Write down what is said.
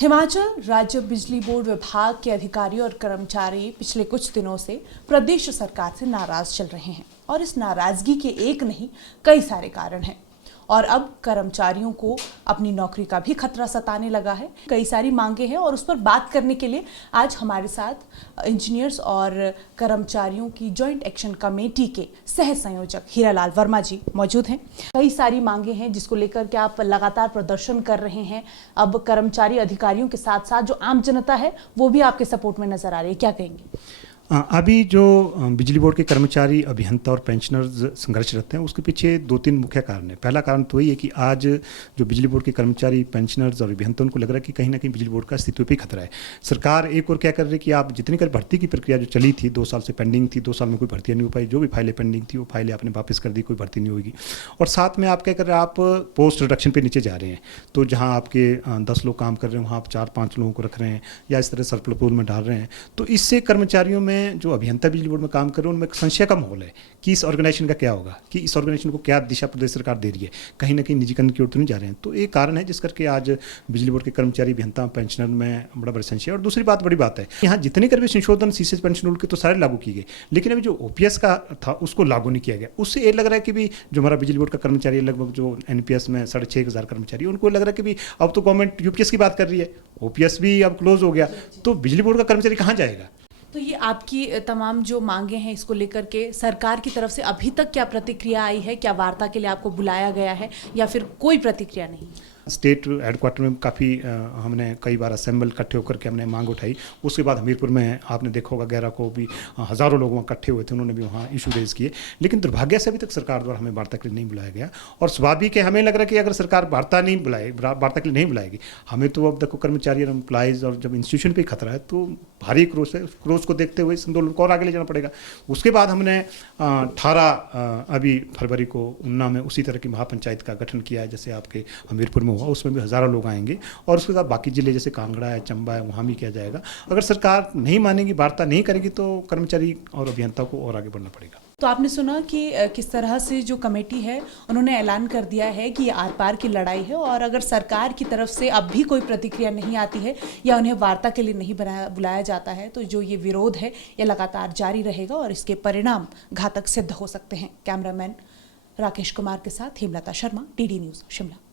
हिमाचल राज्य बिजली बोर्ड विभाग के अधिकारी और कर्मचारी पिछले कुछ दिनों से प्रदेश सरकार से नाराज चल रहे हैं और इस नाराजगी के एक नहीं कई सारे कारण हैं और अब कर्मचारियों को अपनी नौकरी का भी खतरा सताने लगा है। कई सारी मांगे हैं और उस पर बात करने के लिए आज हमारे साथ इंजीनियर्स और कर्मचारियों की जॉइंट एक्शन कमेटी के सह संयोजक हीरालाल वर्मा जी मौजूद हैं। कई सारी मांगे हैं जिसको लेकर के आप लगातार प्रदर्शन कर रहे हैं। अब कर्मचारी अधिकारियों के साथ साथ जो आम जनता है वो भी आपके सपोर्ट में नजर आ रही है, क्या कहेंगे? अभी जो बिजली बोर्ड के कर्मचारी, अभियंता और पेंशनर्स संघर्षरत हैं, उसके पीछे दो तीन मुख्य कारण हैं। पहला कारण तो ये है कि आज जो बिजली बोर्ड के कर्मचारी, पेंशनर्स और अभियंता, उनको लग रहा है कि कहीं ना कहीं बिजली बोर्ड का अस्तित्व पे खतरा है। सरकार एक और क्या कर रही है कि आप जितनी कर भर्ती की प्रक्रिया जो चली थी 2 साल से पेंडिंग थी, 2 साल में कोई भर्ती नहीं हो पाई, जो भी फाइलें पेंडिंग थी वो फाइलें आपने वापस कर दी, कोई भर्ती नहीं होगी। और साथ में आप क्या कर रहे हैं, आप पोस्ट रिडक्शन पे नीचे जा रहे हैं। तो जहाँ आपके 10 लोग काम कर रहे हैं वहाँ आप 4-5 लोगों को रख रहे हैं या इस तरह सर्कुलर पूल में डाल रहे हैं। तो इससे कर्मचारियों में, जो अभियंता बिजली बोर्ड में काम कर रहे हैं, उनमें संशय का माहौल है कि इस ऑर्गेनाइजेशन का क्या होगा, कि इस ऑर्गेनाइजेशन को क्या दिशा प्रदेश सरकार दे रही है, कहीं ना कहीं निजीकरण की ओर तो नहीं जा रहे हैं। तो एक कारण है जिस करके आज बिजली बोर्ड के कर्मचारी, अभियंता, पेंशनर में बड़ा संशय है। और दूसरी बात, बड़ी बात है, यहाँ जितने कर भी संशोधन सीसीएस पेंशन रूल के तो सारे लागू किए गए, लेकिन अभी जो ओपीएस का था उसको लागू नहीं किया गया। उससे ये लग रहा है कि भी जो हमारा बिजली बोर्ड का कर्मचारी है, लगभग जो एनपीएस में 6,500 कर्मचारी, उनको लग रहा है कि भी अब तो गवर्नमेंट यूपीएस की बात कर रही है, ओपीएस भी अब क्लोज हो गया, तो बिजली बोर्ड का कर्मचारी कहाँ जाएगा? तो ये आपकी तमाम जो मांगे हैं इसको लेकर के सरकार की तरफ से अभी तक क्या प्रतिक्रिया आई है? क्या वार्ता के लिए आपको बुलाया गया है या फिर कोई प्रतिक्रिया नहीं? स्टेट हेडक्वार्टर में काफ़ी हमने कई बार असेंबल इकट्ठे होकर के हमने मांग उठाई। उसके बाद हमीरपुर में आपने देखा होगा 11 को भी हज़ारों लोग वहाँ इकट्ठे हुए थे, उन्होंने भी वहाँ इशू रेज किए। लेकिन दुर्भाग्य से अभी तक सरकार द्वारा हमें वार्ता के लिए नहीं बुलाया गया। और स्वाभाविक है, हमें लग रहा है कि अगर सरकार वार्ता के लिए नहीं बुलाएगी, हमें तो अब देखो कर्मचारी और एम्प्लॉइज़ और जब इंस्टीट्यूशन पर खतरा है तो भारी क्रोश है। उस क्रोश को देखते हुए इस आंदोलन को और आगे ले जाना पड़ेगा। उसके बाद हमने 18 अभी फरवरी को ऊना में उसी तरह की महापंचायत का गठन किया है जैसे आपके हमीरपुर में हुआ। उसमें भी हज़ारों लोग आएंगे और उसके बाद बाकी जिले जैसे कांगड़ा है, चंबा है, वहाँ भी किया जाएगा। अगर सरकार नहीं मानेगी, वार्ता नहीं करेगी, तो कर्मचारी और अभियंता को और आगे बढ़ना पड़ेगा। तो आपने सुना कि किस तरह से जो कमेटी है उन्होंने ऐलान कर दिया है कि ये आर पार की लड़ाई है और अगर सरकार की तरफ से अब भी कोई प्रतिक्रिया नहीं आती है या उन्हें वार्ता के लिए नहीं बुलाया जाता है तो जो ये विरोध है ये लगातार जारी रहेगा और इसके परिणाम घातक सिद्ध हो सकते हैं। कैमरामैन राकेश कुमार के साथ हेमलता शर्मा, डीडी न्यूज़, शिमला।